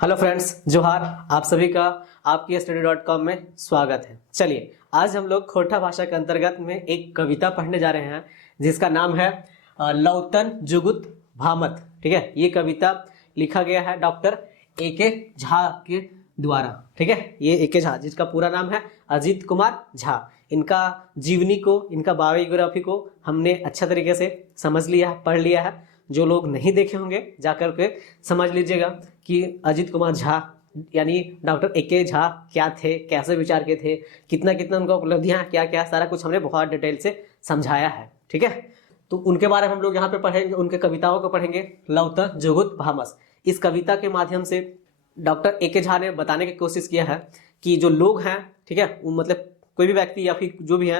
Hello friends, जोहार। आप सभी का आपकी study.com में स्वागत है। चलिए, आज हम लोग खोरठा भाषा के अंतर्गत में एक कविता पढ़ने जा रहे हैं जिसका नाम है लौतन जुगुत भामत। ठीक है, ये कविता लिखा गया है डॉक्टर ए.के. झा के द्वारा। ठीक है, ये ए.के. झा, जिसका पूरा नाम है अजीत कुमार झा। इनका जीवनी को, इनका बायोग्राफी को हमने अच्छा तरीके से समझ लिया है, पढ़ लिया है। जो लोग नहीं देखे होंगे जाकर के समझ लीजिएगा कि अजीत कुमार झा यानी डॉक्टर ए.के. झा क्या थे, कैसे विचार के थे, कितना कितना उनका उपलब्धियां, क्या क्या, सारा कुछ हमने बहुत डिटेल से समझाया है। ठीक है, तो उनके बारे में हम लोग यहाँ पे पढ़ेंगे, उनके कविताओं को पढ़ेंगे। लौतन जुगुत भामस, इस कविता के माध्यम से डॉक्टर ए.के. झा ने बताने की कोशिश किया है कि जो लोग हैं, ठीक है, मतलब कोई भी व्यक्ति या फिर जो भी है,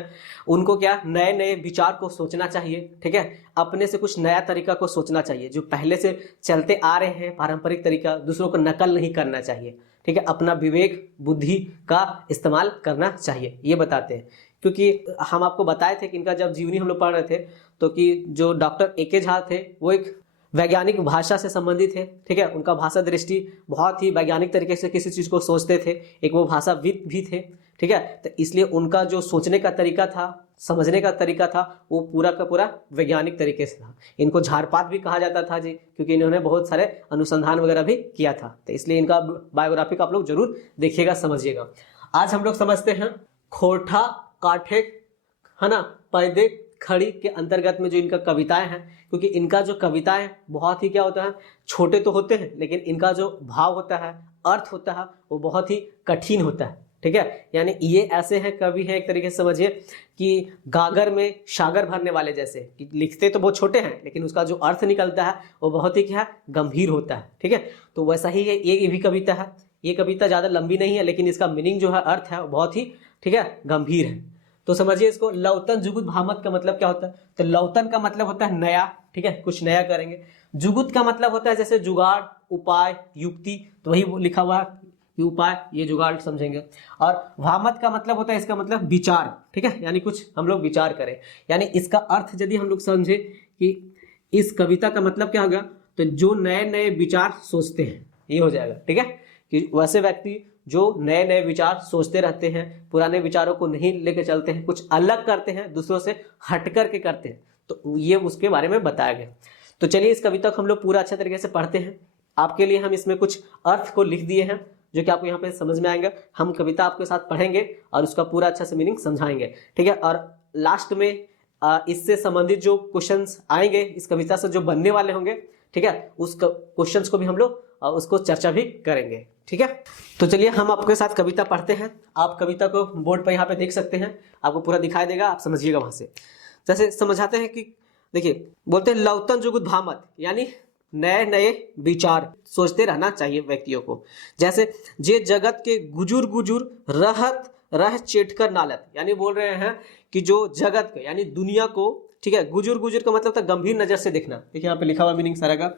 उनको क्या नए नए विचार को सोचना चाहिए। ठीक है, अपने से कुछ नया तरीका को सोचना चाहिए। जो पहले से चलते आ रहे हैं पारंपरिक तरीका, दूसरों को नकल नहीं करना चाहिए। ठीक है, अपना विवेक बुद्धि का इस्तेमाल करना चाहिए, ये बताते हैं। क्योंकि हम आपको बताए थे कि इनका जब जीवनी हम लोग पढ़ रहे थे तो कि जो डॉक्टर ए.के. झा थे वो एक वैज्ञानिक भाषा से संबंधित है। ठीक है, उनका भाषा दृष्टि बहुत ही वैज्ञानिक तरीके से किसी चीज को सोचते थे। एक वो भाषाविद भी थे। ठीक है, तो इसलिए उनका जो सोचने का तरीका था, समझने का तरीका था, वो पूरा का पूरा वैज्ञानिक तरीके से था। इनको झाड़पात भी कहा जाता था जी, क्योंकि इन्होंने बहुत सारे अनुसंधान वगैरह भी किया था। तो इसलिए इनका बायोग्राफी का आप लोग जरूर देखिएगा, समझिएगा। आज हम लोग समझते हैं खोरठा काठे, है ना, पैदे खड़ी के अंतर्गत में जो इनका कविताएं हैं। क्योंकि इनका जो कविताएं बहुत ही क्या होता है, छोटे तो होते हैं, लेकिन इनका जो भाव होता है, अर्थ होता है, वो बहुत ही कठिन होता है। ठीक है, यानी ये ऐसे हैं, कवि हैं, एक तरीके से समझिए कि गागर में सागर भरने वाले जैसे, कि लिखते तो बहुत छोटे हैं लेकिन उसका जो अर्थ निकलता है वो बहुत ही क्या है, गंभीर होता है। ठीक है, तो वैसा ही है ये भी कविता है। ये कविता ज्यादा लंबी नहीं है, लेकिन इसका मीनिंग जो है, अर्थ है, वो बहुत ही, ठीक है, गंभीर है। तो समझिए इसको। लौतन जुगुत भामत का मतलब क्या होता है? तो लौतन का मतलब होता है नया। ठीक है, कुछ नया करेंगे। जुगुत का मतलब होता है जैसे जुगाड़, उपाय, युक्ति, तो वही लिखा हुआ है कि उपाय, ये जुगाड़ समझेंगे। और भामत का मतलब होता है, इसका मतलब विचार। ठीक है, यानी कुछ हम लोग विचार करें। यानी इसका अर्थ यदि हम लोग समझे कि इस कविता का मतलब क्या होगा, तो जो नए नए विचार सोचते हैं, ये हो जाएगा। ठीक है, कि वैसे व्यक्ति जो नए नए विचार सोचते रहते हैं, पुराने विचारों को नहीं लेके चलते हैं, कुछ अलग करते हैं, दूसरों से हट करके करते हैं, तो ये उसके बारे में बताया गया। तो चलिए इस कविता को हम लोग पूरा अच्छा तरीके से पढ़ते हैं। आपके लिए हम इसमें कुछ अर्थ को लिख दिए हैं जो कि आपको यहाँ पे समझ में आएंगे। हम कविता आपके साथ पढ़ेंगे और उसका पूरा अच्छा से मीनिंग समझाएंगे। ठीक है, और लास्ट में इससे संबंधित जो क्वेश्चंस आएंगे, इस कविता से जो बनने वाले होंगे, ठीक है, उस क्वेश्चंस को भी हम लोग उसको चर्चा भी करेंगे। ठीक है, तो चलिए हम आपके साथ कविता पढ़ते हैं। आप कविता को बोर्ड पर यहाँ पे देख सकते हैं, आपको पूरा दिखाई देगा, आप समझिएगा वहां से। जैसे समझाते हैं कि देखिए, बोलते हैं लौतन जुगुत भामत, यानी नए नए विचार सोचते रहना चाहिए व्यक्तियों को। जैसे जे जगत के गुजुर गुजुर रहत रह चेटकर नालत, यानी बोल रहे हैं कि जो जगत के यानी दुनिया को, ठीक है, गुजुर गुजुर का मतलब था गंभीर नजर से देखना। देखिए यहाँ पे लिखा हुआ मीनिंग सारा का,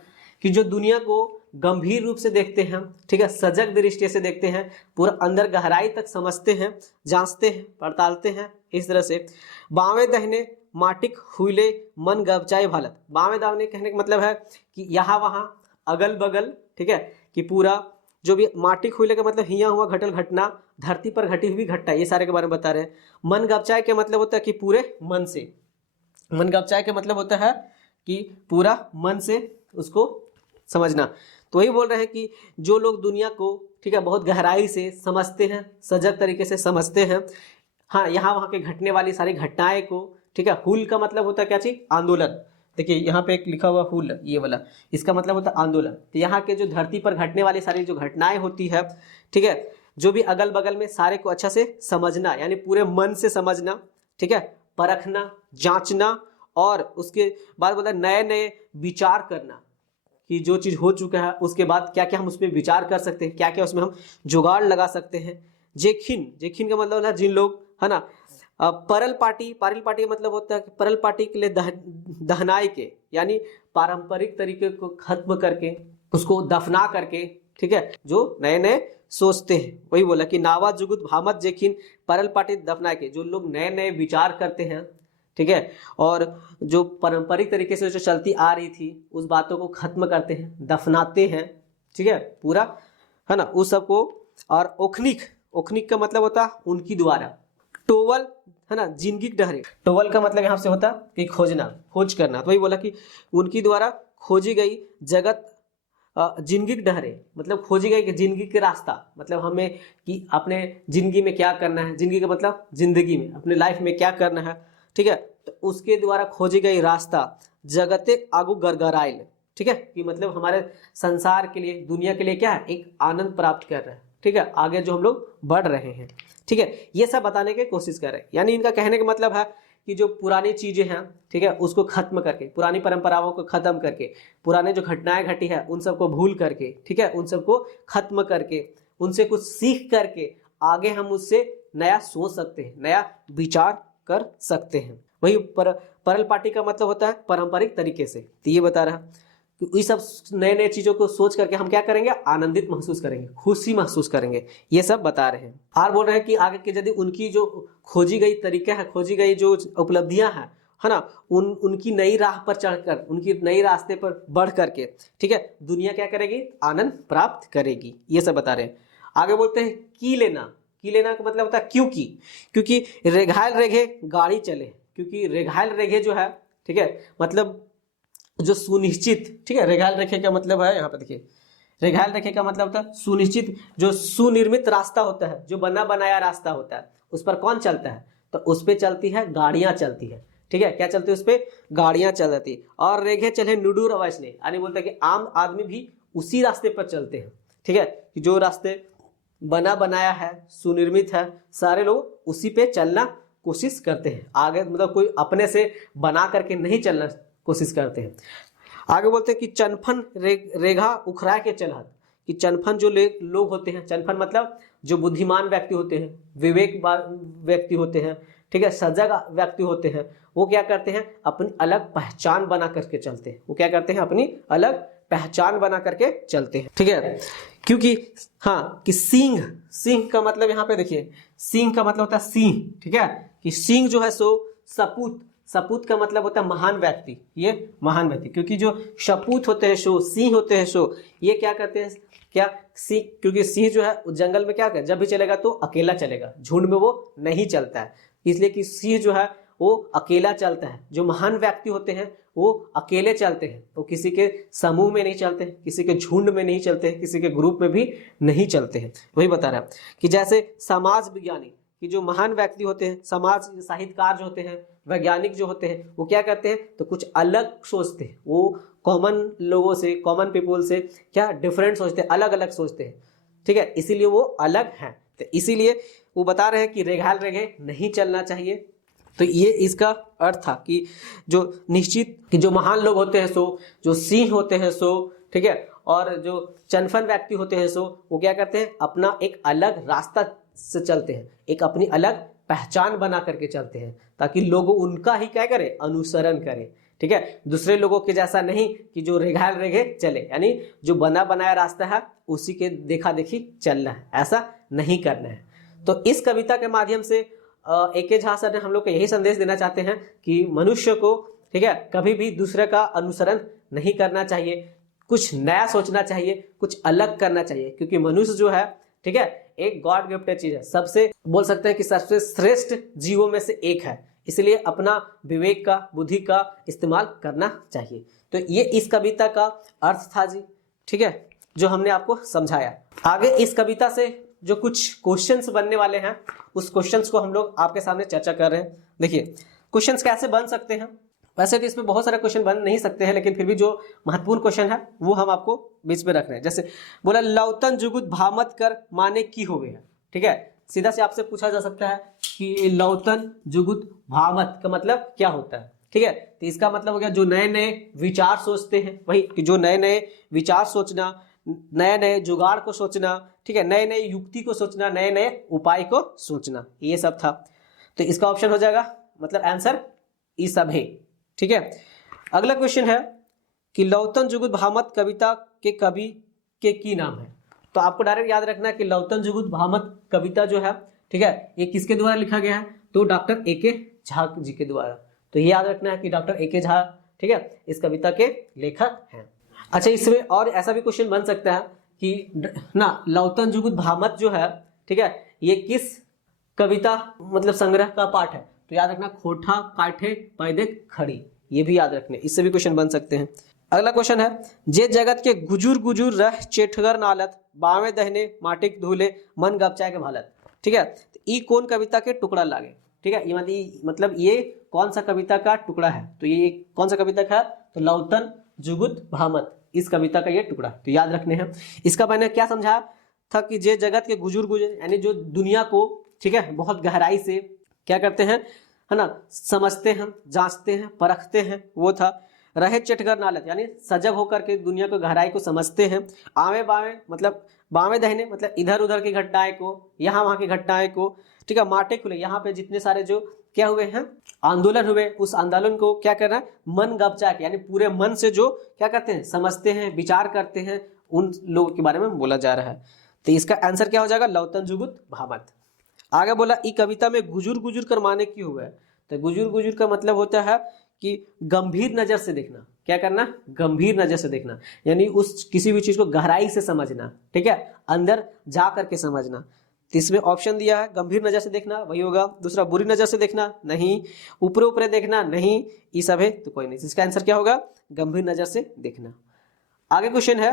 कि जो दुनिया को गंभीर रूप से देखते हैं, ठीक है, सजग दृष्टि से देखते हैं, पूरा अंदर गहराई तक समझते हैं, जांचते हैं, पड़तालते हैं, इस तरह से। बावें दहने माटिक हुईले मन गबचाए भलत, बावें दावने कहने का मतलब है कि यहाँ वहाँ, अगल बगल, ठीक है, कि पूरा जो भी माटिक हुईले का मतलब हिया हुआ घटल घटना, धरती पर घटी हुई घटना, ये सारे के बारे में बता रहे हैं। मन गबचाए के मतलब होता है कि पूरे मन से, मन गबचाए के मतलब होता है कि पूरा मन से उसको समझना। तो वही बोल रहे हैं कि जो लोग दुनिया को, ठीक है, बहुत गहराई से समझते हैं, सजग तरीके से समझते हैं, हाँ, यहाँ वहाँ के घटने वाली सारी घटनाएं को, ठीक है, हुल का मतलब होता है क्या चीज, आंदोलन। देखिए यहाँ पे एक लिखा हुआ हुल, ये वाला, इसका मतलब होता है आंदोलन। तो यहाँ के जो धरती पर घटने वाली सारी जो घटनाएं होती है, ठीक है, जो भी अगल बगल में, सारे को अच्छा से समझना, यानी पूरे मन से समझना, ठीक है, परखना, जांचना, और उसके बाद बोला नए नए विचार करना, कि जो चीज हो चुका है उसके बाद क्या क्या हम उसमें विचार कर सकते हैं, क्या क्या उसमें हम जुगाड़ लगा सकते हैं। जेखिन, जेखिन का मतलब है जिन लोग, है ना। परल पार्टी, पारिल पार्टी का मतलब होता है कि परल पार्टी के लिए दहनाई के, यानी पारंपरिक तरीके को खत्म करके, उसको दफना करके, ठीक है, जो नए नए सोचते हैं। वही बोला कि नावा जुगुत भामत जेखिन परल पार्टी दफना के, जो लोग नए नए विचार करते हैं, ठीक है, और जो पारंपरिक तरीके से जो चलती आ रही थी उस बातों को खत्म करते हैं, दफनाते हैं, ठीक है, पूरा है ना, उस सबको। और ओखनिक, ओखनिक का मतलब होता है उनकी द्वारा। टोवल, है ना, जिंदगी डहरे, टोवल का मतलब यहाँ से होता कि खोजना, खोज करना। तो वही बोला कि उनकी द्वारा खोजी गई जगत जिंदगी डहरे, मतलब खोजी गई कि जिंदगी के रास्ता, मतलब हमें कि अपने जिंदगी में क्या करना है, जिंदगी का मतलब जिंदगी में अपने लाइफ में क्या करना है, ठीक है। तो उसके द्वारा खोजी गई रास्ता जगते आगू गरगराइल, ठीक है, कि मतलब हमारे संसार के लिए, दुनिया के लिए क्या है, एक आनंद प्राप्त कर रहे हैं, ठीक है, आगे जो हम लोग बढ़ रहे हैं, ठीक है। ये सब बताने की कोशिश कर रहे हैं। यानी इनका कहने का मतलब है कि जो पुरानी चीजें हैं, ठीक है, उसको खत्म करके, पुरानी परंपराओं को खत्म करके, पुराने जो घटनाएं घटी है उन सबको भूल करके, ठीक है, उन सबको खत्म करके, उनसे कुछ सीख करके आगे हम उससे नया सोच सकते हैं, नया विचार कर सकते हैं। वही परल पार्टी का मतलब होता है पारंपरिक तरीके से। तो ये बता रहा कि ये सब नए नए चीजों को सोच करके हम क्या करेंगे, आनंदित महसूस करेंगे, खुशी महसूस करेंगे, ये सब बता रहे हैं। और बोल रहे हैं कि आगे के यदि उनकी जो खोजी गई तरीका है, खोजी गई जो उपलब्धियां हैं, है ना, उनकी नई राह पर चढ़कर, उनकी नई रास्ते पर बढ़ करके, ठीक है, दुनिया क्या करेगी, आनंद प्राप्त करेगी, ये सब बता रहे हैं। आगे बोलते हैं की लेना, की लेना का मतलब होता है क्योंकि, क्योंकि रेघायल रेघे गाड़ी चले, क्योंकि रेघायल रेघे जो है, ठीक है, मतलब जो सुनिश्चित, ठीक है, रेघायल रेखे का मतलब है, यहाँ पे देखिए, रेघायल रेखे का मतलब होता है सुनिश्चित, जो सुनिर्मित रास्ता होता है, जो बना बनाया रास्ता होता है, उस पर कौन चलता है, तो उस पर चलती है गाड़ियां चलती है, ठीक है, क्या चलती है, उस पर गाड़ियां चलती। और रेघे चले नुडूर अवैसने, यानी बोलते हैं कि आम आदमी भी उसी रास्ते पर चलते हैं, ठीक है, कि जो रास्ते बना बनाया है, सुनिर्मित है, सारे लोग उसी पे चलना कोशिश करते हैं। आगे मतलब कोई अपने से बना करके नहीं चलना कोशिश करते हैं। आगे बोलते हैं कि चनफन रेघा उखड़ा के चलहत, कि चनफन जो लोग होते हैं, चनफन मतलब जो बुद्धिमान व्यक्ति होते हैं, विवेक व्यक्ति होते हैं, ठीक है, सजग व्यक्ति होते हैं, वो क्या करते हैं, अपनी अलग पहचान बना करके चलते हैं। वो क्या करते हैं, अपनी अलग पहचान बना करके चलते हैं, ठीक है। क्योंकि हाँ, कि सिंह, सिंह का मतलब यहाँ पे देखिए, सिंह का मतलब होता है सिंह, ठीक है, कि सिंह जो है सो सपूत, सपूत का मतलब होता है महान व्यक्ति, ये महान व्यक्ति, क्योंकि जो सपूत होते हैं सो, सिंह होते हैं सो, ये क्या करते हैं, क्या सिंह, क्योंकि सिंह जो है जंगल में क्या करे, जब भी चलेगा तो अकेला चलेगा, झुंड में वो नहीं चलता है, इसलिए कि सिंह जो है वो अकेला चलता है। जो महान व्यक्ति होते हैं वो अकेले चलते हैं, तो किसी के समूह में नहीं चलते हैं, किसी के झुंड में नहीं चलते हैं, किसी के ग्रुप में भी नहीं चलते हैं। वही बता रहा है कि जैसे समाज विज्ञानी, कि जो महान व्यक्ति होते हैं, समाज साहित्यकार जो होते हैं, वैज्ञानिक जो होते हैं, वो क्या करते हैं, तो कुछ अलग सोचते हैं, वो कॉमन लोगों से, कॉमन पीपल से क्या डिफरेंट सोचते हैं, अलग अलग सोचते हैं, ठीक है, इसीलिए वो अलग हैं। तो इसीलिए वो बता रहे हैं कि रेघाल रेघे नहीं चलना चाहिए। तो ये इसका अर्थ था कि जो निश्चित, कि जो महान लोग होते हैं सो, जो सिंह होते हैं सो, ठीक है, और जो चनफन व्यक्ति होते हैं सो, वो क्या करते हैं, अपना एक अलग रास्ता से चलते हैं, एक अपनी अलग पहचान बना करके चलते हैं, ताकि लोग उनका ही क्या करें, अनुसरण करें, ठीक है, दूसरे लोगों के जैसा नहीं कि जो रेघाल रेघे चले, यानी जो बना बनाया रास्ता है उसी के देखा देखी चलना है, ऐसा नहीं करना है। तो इस कविता के माध्यम से ए.के. झा सर ने हम लोग को यही संदेश देना चाहते हैं कि मनुष्य को, ठीक है, कभी भी दूसरे का अनुसरण नहीं करना चाहिए, कुछ नया सोचना चाहिए, कुछ अलग करना चाहिए, क्योंकि मनुष्य जो है, ठीक है, एक गॉड गिफ्टेड चीज है, सबसे बोल सकते हैं कि सबसे श्रेष्ठ जीवों में से एक है, इसलिए अपना विवेक का, बुद्धि का इस्तेमाल करना चाहिए। तो ये इस कविता का अर्थ था जी, ठीक है, जो हमने आपको समझाया। आगे इस कविता से जो कुछ क्वेश्चंस बनने वाले हैं, उस क्वेश्चंस को हम लोग आपके सामने चर्चा कर रहे हैं। देखिए क्वेश्चंस कैसे बन सकते हैं, वैसे तो इसमें बहुत सारे क्वेश्चन बन नहीं सकते हैं, लेकिन फिर भी जो महत्वपूर्ण क्वेश्चन है वो हम आपको बीच में रख रहे हैं। जैसे बोला लौतन जुगुत भामत कर माने की हो गया, ठीक है, सीधा से आपसे पूछा जा सकता है कि लौतन जुगुत भामत का मतलब क्या होता है, ठीक है, तो इसका मतलब हो गया जो नए नए विचार सोचते हैं, वही कि जो नए नए विचार सोचना, नए नए जुगाड़ को सोचना, ठीक है, नए नए युक्ति को सोचना, नए नए उपाय को सोचना, ये सब था। तो इसका ऑप्शन हो जाएगा, मतलब आंसर ई सब है, ठीक है। अगला क्वेश्चन है कि लौतन जुगुत भामत कविता के कवि के की नाम है। तो आपको डायरेक्ट याद रखना है कि लौतन जुगुत भामत कविता जो है, ठीक है, ये किसके द्वारा लिखा गया है, तो डॉक्टर ए.के. झा जी के द्वारा। तो ये याद रखना है कि डॉक्टर ए.के. झा, ठीक है, इस कविता के लेखक हैं। अच्छा, इसमें और ऐसा भी क्वेश्चन बन सकता है कि ना लौतन जुगुत भामत जो है, ठीक है, ये किस कविता मतलब संग्रह का पाठ है? तो याद रखना खोठा काठे पैदे खड़ी, ये भी याद रखने, इससे भी क्वेश्चन बन सकते हैं। अगला क्वेश्चन है, जे जगत के गुजुर गुजुर रह चेठगर नालत बावे दहने माटिक धूले मन गपचाए के भालत, ठीक है, तो ई कौन कविता के टुकड़ा लागे, ठीक है, ये मतलब ये कौन सा कविता का टुकड़ा है? तो ये कौन सा कविता का है? तो लौतन जुगुत भामत, इस कविता का ये टुकड़ा, तो याद रखने हैं। इसका मैंने क्या समझा था कि जे जगत के गुजुर गुजर यानी जो दुनिया को, ठीक है, बहुत गहराई से क्या करते हैं, है ना, समझते हैं, जांचते हैं, परखते हैं, वो था। रहे चटगर नालत यानी सजग होकर के दुनिया को गहराई को समझते हैं। आवे बावे मतलब बावे दहने मतलब इधर उधर की घटनाएं को, यहाँ वहाँ की घटनाएं को, ठीक है, माटे खुले यहाँ पे जितने सारे जो क्या हुए हैं आंदोलन हुए, उस आंदोलन को क्या करना है, मन गपचा के यानी पूरे मन से जो क्या करते हैं, समझते हैं, विचार करते हैं, उन लोगों के बारे में बोला जा रहा है। तो इसका आंसर क्या हो जाएगा? लौतन जुगुत भामत। आगे बोला ई कविता में गुजुर गुजुर कर माने क्यों हुआ है? तो गुजुर गुजुर का मतलब होता है कि गंभीर नजर से देखना। क्या करना? गंभीर नजर से देखना, यानी उस किसी भी चीज को गहराई से समझना, ठीक है, अंदर जा करके समझना। तो इसमें ऑप्शन दिया है गंभीर नजर से देखना, वही होगा। दूसरा बुरी नजर से देखना, नहीं। ऊपरे ऊपरे देखना, नहीं। ये सब है तो कोई नहीं, इसका आंसर क्या होगा? गंभीर नजर से देखना। आगे क्वेश्चन है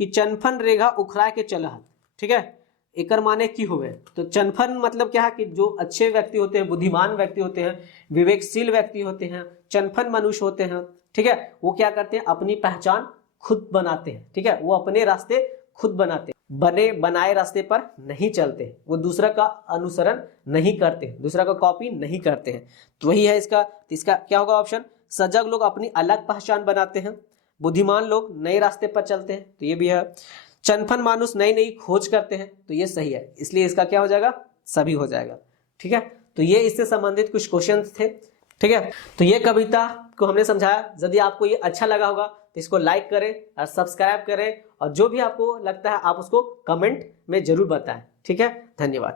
कि चनफन रेखा उखड़ा के चलहत, ठीक है, एकर माने की हुए? तो चनफन मतलब क्या है कि जो अच्छे व्यक्ति होते हैं, बुद्धिमान व्यक्ति होते हैं, विवेकशील व्यक्ति होते हैं, चनफन मनुष्य होते हैं, ठीक है, वो क्या करते हैं, अपनी पहचान खुद बनाते हैं, ठीक है, वो अपने रास्ते खुद बनाते हैं, बने बनाए रास्ते पर नहीं चलते, वो दूसरा का अनुसरण नहीं करते, दूसरा का कॉपी नहीं करते हैं। तो वही है इसका क्या होगा ऑप्शन? सजग लोग अपनी अलग पहचान बनाते हैं, बुद्धिमान लोग नए रास्ते पर चलते हैं, तो ये भी है। चनफन मानुस नई नई खोज करते हैं, तो ये सही है, इसलिए इसका क्या हो जाएगा? सभी हो जाएगा, ठीक है। तो ये इससे संबंधित कुछ क्वेश्चन थे, ठीक है। तो ये कविता को हमने समझाया। यदि आपको ये अच्छा लगा होगा तो इसको लाइक करें और सब्सक्राइब करें, और जो भी आपको लगता है आप उसको कमेंट में जरूर बताएं, ठीक है। धन्यवाद।